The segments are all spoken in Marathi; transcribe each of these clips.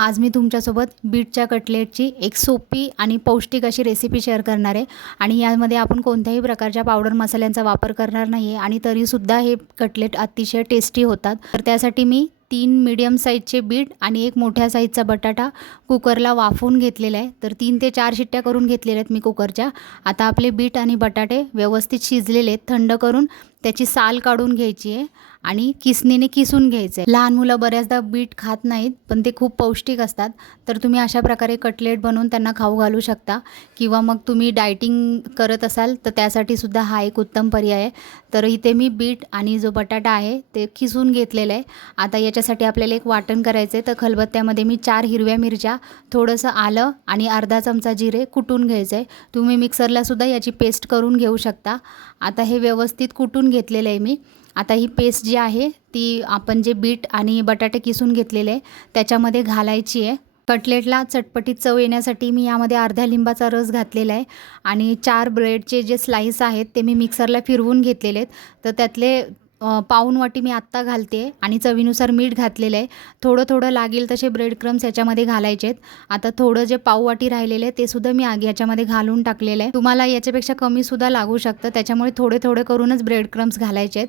आज मी तुमच्यासोबत बीटच्या कटलेटची एक सोपी आणि पौष्टिक अशी रेसिपी शेअर करणार आहे. आणि यामध्ये आपण कोणत्याही प्रकारच्या पावडर मसाल्यांचा वापर करणार नाही आहे आणि तरीसुद्धा हे कटलेट अतिशय टेस्टी होतात. तर त्यासाठी मी तीन मीडियम साईजचे बीट आणि एक मोठ्या साईजचा बटाटा कुकरला वाफवून घेतलेला आहे. तर तीन ते चार शिट्ट्या करून घेतलेल्या आहेत मी कुकरच्या. आता आपले बीट आणि बटाटे व्यवस्थित शिजलेले आहेत. थंड करून त्याची साल काढून घ्यायची आहे आणि किसणीने किसून घ्यायचं आहे लहान मुलं बऱ्याचदा बीट खात नाहीत पण ते खूप पौष्टिक असतात. तर तुम्ही अशा प्रकारे कटलेट बनवून त्यांना खाऊ घालू शकता. किंवा मग तुम्ही डायटिंग करत असाल तर त्यासाठी सुद्धा हा एक उत्तम पर्याय आहे. तर इथे मी बीट आणि जो बटाटा आहे ते किसून घेतलेलं आहे. आता याच्यासाठी आपल्याला एक वाटण करायचं आहे तर खलबत्त्यामध्ये मी चार हिरव्या मिरच्या थोडंसं आलं आणि अर्धा चमचा जिरे कुटून घ्यायचं आहे तुम्ही मिक्सरलासुद्धा याची पेस्ट करून घेऊ शकता. आता हे व्यवस्थित कुटून घेतलेलं आहे मी. आता ही पेस्ट जी आहे ती आपण जे बीट आणि बटाटे किसून घेतलेले आहे त्याच्यामध्ये घालायची आहे. कटलेटला चटपटीत चव येण्यासाठी मी यामध्ये अर्ध्या लिंबाचा रस घातलेला आहे आणि चार ब्रेडचे जे स्लाईस आहेत ते मी मिक्सरला फिरवून घेतलेले आहेत. तर त्यातले पाऊण वाटी मी आत्ता घालते आणि चवीनुसार मीठ घातलेलं आहे. थोडं थोडं लागेल तसे ब्रेड क्रम्स याच्यामध्ये घालायचे आहेत आता थोडं जे पाव वाटी राहिलेलं आहे ते सुद्धा मी आग याच्यामध्ये घालून टाकलेलं आहे. तुम्हाला याच्यापेक्षा कमीसुद्धा लागू शकतं. त्याच्यामुळे थोडे थोडे करूनच ब्रेड क्रम्स घालायचे आहेत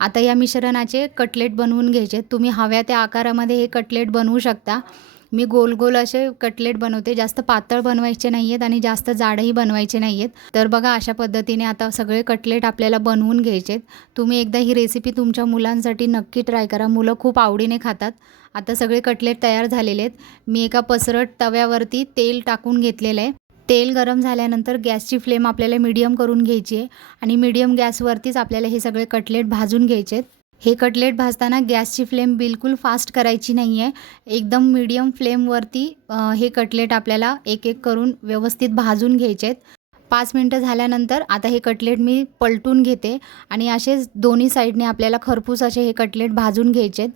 आता या मिश्रणाचे कटलेट बनवून घ्यायचे. आहेत तुम्ही हव्या त्या आकारामध्ये हे कटलेट बनवू शकता. मी गोल गोल असे कटलेट बनवते. जास्त पातळ बनवायचे नाही आहेत आणि जास्त जाडही बनवायचे नाही आहेत तर बघा अशा पद्धतीने आता सगळे कटलेट आपल्याला बनवून घ्यायचे आहेत तुम्ही एकदा ही रेसिपी तुमच्या मुलांसाठी नक्की ट्राय करा. मुलं खूप आवडीने खातात. आता सगळे कटलेट तयार झालेले आहेत. मी एका पसरट तव्यावरती तेल टाकून घेतलेलं आहे. तेल गरम झाल्यानंतर गॅसची फ्लेम आपल्याला मीडियम करून घ्यायची आहे. आणि मीडियम गॅसवरतीच आपल्याला हे सगळे कटलेट भाजून घ्यायचे आहेत हे कटलेट भाजताना गॅसची फ्लेम बिलकुल फास्ट करायची नाही आहे एकदम मीडियम फ्लेमवरती हे कटलेट आपल्याला एक एक करून व्यवस्थित भाजून घ्यायचे आहेत पाच मिनटं झाल्यानंतर आता हे कटलेट मी पलटून घेते आणि असेच दोन्ही साईडने आपल्याला खरपूस असे हे कटलेट भाजून घ्यायचे आहेत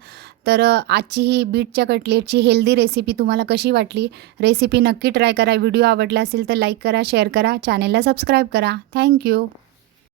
तर आजची ही बीटच्या कटलेटची हेल्दी रेसिपी तुम्हाला कशी वाटली? रेसिपी नक्की ट्राय करा. व्हिडिओ आवडला असेल तर लाईक करा शेअर करा चॅनेलला सबस्क्राईब करा. थँक्यू.